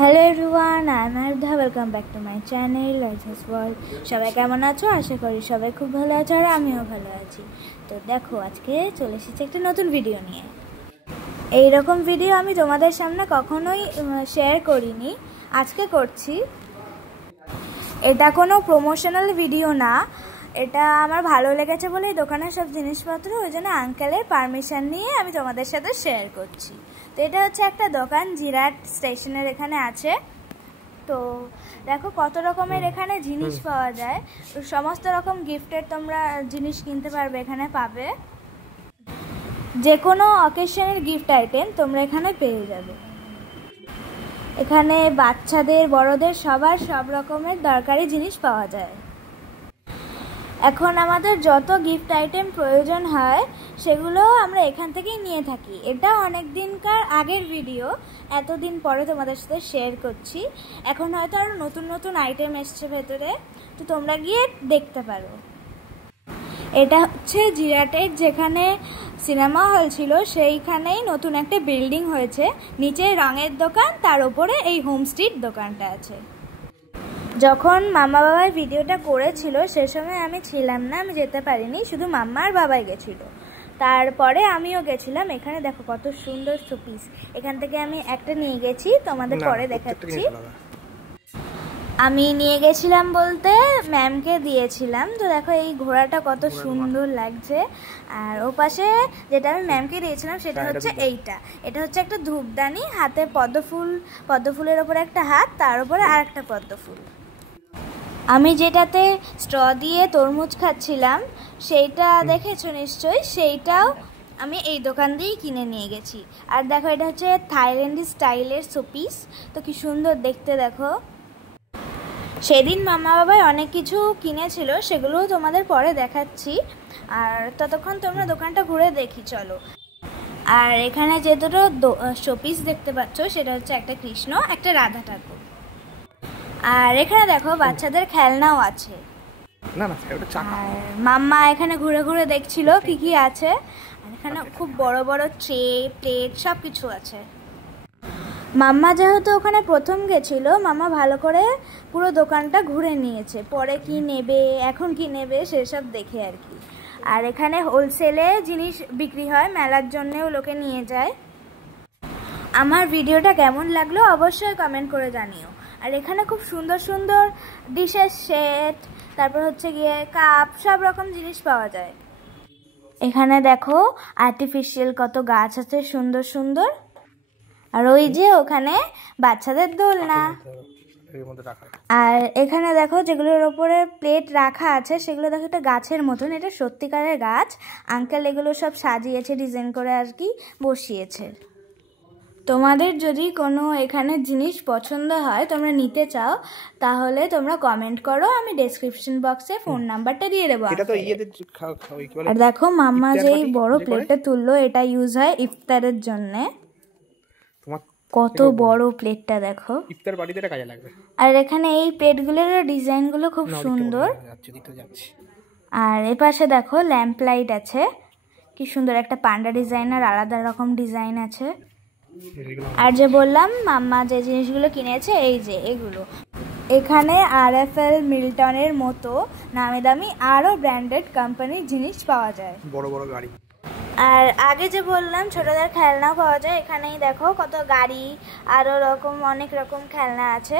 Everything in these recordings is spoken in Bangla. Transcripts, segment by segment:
Hello everyone, I am Aradha. Welcome back to my channel Raiza's world. সবাই কেমন আছো? আশা করি সবাই খুব ভালো আছো, আর আমিও ভালো আছি। তো দেখো, আজকে চলে এসেছি একটা নতুন ভিডিও নিয়ে। এইরকম ভিডিও আমি তোমাদের সামনে কখনোই শেয়ার করিনি, আজকে করছি। এটা কোনো প্রমোশনাল ভিডিও না, এটা আমার ভালো লেগেছে বলেই দোকানের সব জিনিসপত্র ওই জন্য আঙ্কেলের পারমিশন নিয়ে আমি তোমাদের সাথে শেয়ার করছি। তো এটা হচ্ছে একটা দোকান, জিরাট স্টেশনের এখানে আছে। তো দেখো কত রকমের এখানে জিনিস পাওয়া যায়, সমস্ত রকম গিফটের তোমরা জিনিস কিনতে পারবে, এখানে পাবে যে কোনো অকেশনের গিফট আইটেম তোমরা এখানে পেয়ে যাবে। এখানে বাচ্চাদের বড়দের সবার সব রকমের দরকারি জিনিস পাওয়া যায়। এখন আমাদের যত গিফট আইটেম প্রয়োজন হয় সেগুলো আমরা এখান থেকেই নিয়ে থাকি। এটা অনেক দিনকার আগের ভিডিও, এতদিন পরে তোমাদের সাথে শেয়ার করছি। এখন হয়তো আরও নতুন নতুন আইটেম এসছে ভেতরে, তো তোমরা গিয়ে দেখতে পারো। এটা হচ্ছে জিরাটের যেখানে সিনেমা হল ছিল, সেইখানেই নতুন একটা বিল্ডিং হয়েছে। নিচে রঙের দোকান, তার উপরে এই হোম স্ট্রিট দোকানটা আছে। যখন মামা বাবার ভিডিওটা করেছিল সে সময় আমি ছিলাম না, আমি যেতে পারিনি, শুধু মাম্মা আর বাবাই গেছিলো। তারপরে আমিও গেছিলাম। এখানে দেখো কত সুন্দর শোপিস, এখান থেকে আমি একটা নিয়ে গেছি, তোমাদের পরে দেখাচ্ছি। আমি নিয়ে গেছিলাম বলতে ম্যামকে দিয়েছিলাম। তো দেখো এই ঘোড়াটা কত সুন্দর লাগছে। আর ও পাশে যেটা আমি ম্যামকে দিয়েছিলাম সেটা হচ্ছে এইটা। এটা হচ্ছে একটা ধূপদানি, হাতে পদ্মফুল, পদ্মফুলের ওপরে একটা হাত, তার উপরে আর একটা পদ্মফুল। আমি যেটাতে স্ট্র দিয়ে তরমুজ খাচ্ছিলাম সেইটা দেখেছো নিশ্চয়ই, সেইটাও আমি এই দোকান দিয়েই কিনে নিয়ে গেছি। আর দেখো এটা হচ্ছে থাইল্যান্ডি স্টাইলের শোপিস, তো কি সুন্দর দেখতে দেখো। সেদিন মামা বাবাই অনেক কিছু কিনেছিল, সেগুলোও তোমাদের পরে দেখাচ্ছি। আর ততক্ষণ তোমরা দোকানটা ঘুরে দেখি চলো। আর এখানে যে দুটো শোপিস দেখতে পাচ্ছ সেটা হচ্ছে একটা কৃষ্ণ, একটা রাধা ঠাকুর। আর এখানে দেখো বাচ্চাদের খেলনাও আছে। আর মাম্মা এখানে ঘুরে ঘুরে দেখছিল কি কি আছে। আর এখানে খুব বড় বড় ট্রে, প্লেট সব কিছু আছে। মাম্মা যেহেতু ওখানে প্রথম গেছিল, মাম্মা ভালো করে পুরো দোকানটা ঘুরে নিয়েছে, পরে কি নেবে এখন কি নেবে সেসব দেখে আর কি। আর এখানে হোলসেলে জিনিস বিক্রি হয়, মেলার জন্যেও লোকে নিয়ে যায়। আমার ভিডিওটা কেমন লাগলো অবশ্যই কমেন্ট করে জানিও। আর এখানে খুব সুন্দর সুন্দর ডিশের সেট, তারপর হচ্ছে গিয়ে কাপ, সব রকম জিনিস পাওয়া যায়। এখানে দেখো আর্টিফিশিয়াল কত গাছ আছে সুন্দর সুন্দর। আর ওই যে ওখানে বাচ্চাদের দোলনা। আর এখানে দেখো যেগুলোর ওপরে প্লেট রাখা আছে সেগুলো দেখো একটা গাছের মতন, এটা সত্যিকারের গাছ। আঙ্কেল এগুলো সব সাজিয়েছে ডিজাইন করে আর কি, বসিয়েছে। তোমাদের যদি কোনো এখানে জিনিস পছন্দ হয়, তোমরা নিতে চাও, তাহলে তোমরা কমেন্ট করো, আমি ডেসক্রিপশন বক্সে ফোন নাম্বারটা দিয়ে দেবো। আর দেখো মাম্মা যেই বড় প্লেটটা তুললো, এটা ইউজ হয় ইফতারের জন্যে। কত বড় প্লেটটা দেখো, ইফতার বাড়িতে কাজে লাগবে। আর এখানে এই প্লেটগুলোর ডিজাইনগুলো খুব সুন্দর। আর এ পাশে দেখো ল্যাম্প লাইট আছে, কি সুন্দর একটা পান্ডা ডিজাইন আর আলাদা রকম ডিজাইন আছে। আর যে বললাম মাম্মা যে জিনিসগুলো কিনেছে, এই যে এগুলো। এখানে RFL, মিল্টনের মতো নামি দামি আরও ব্র্যান্ডেড কোম্পানির জিনিস পাওয়া যায়, বড় বড় গাড়ি। আর আগে যে বললাম ছোটদের খেলনা পাওয়া যায়, এখানেই দেখো কত গাড়ি, আরও রকম অনেক রকম খেলনা আছে।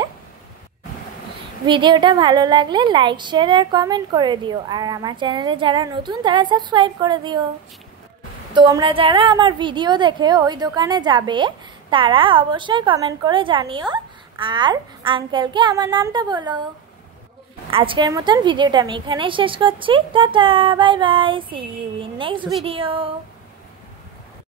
ভিডিওটা ভালো লাগলে লাইক, শেয়ার আর কমেন্ট করে দিও। আর আমার চ্যানেলে যারা নতুন তারা সাবস্ক্রাইব করে দিও। তোমরা যারা আমার ভিডিও দেখে ওই দোকানে যাবে তারা অবশ্যই কমেন্ট করে জানিও, আর আঙ্কেলকে আমার নামটা বলো। আজকের মতন ভিডিওটা আমি এখানেই শেষ করছি। Tata, bye bye, see you in next video.